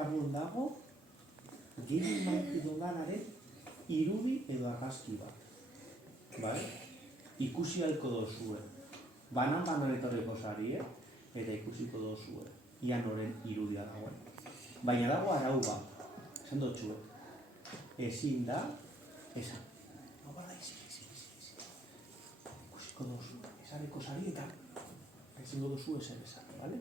barruan dago gehien maite dudanaren irudi edo argazki bat. Bale? Ikusi halko dozue. Banan etorriko zarie, eta ikusiko dozue. Ian horren irudia dagoen. Baina dago arau bat. Esan dotxue. Ezin da, esan. No, bada, ikusiko dozue. Esareko zari eta ezingo dozue esan, bale?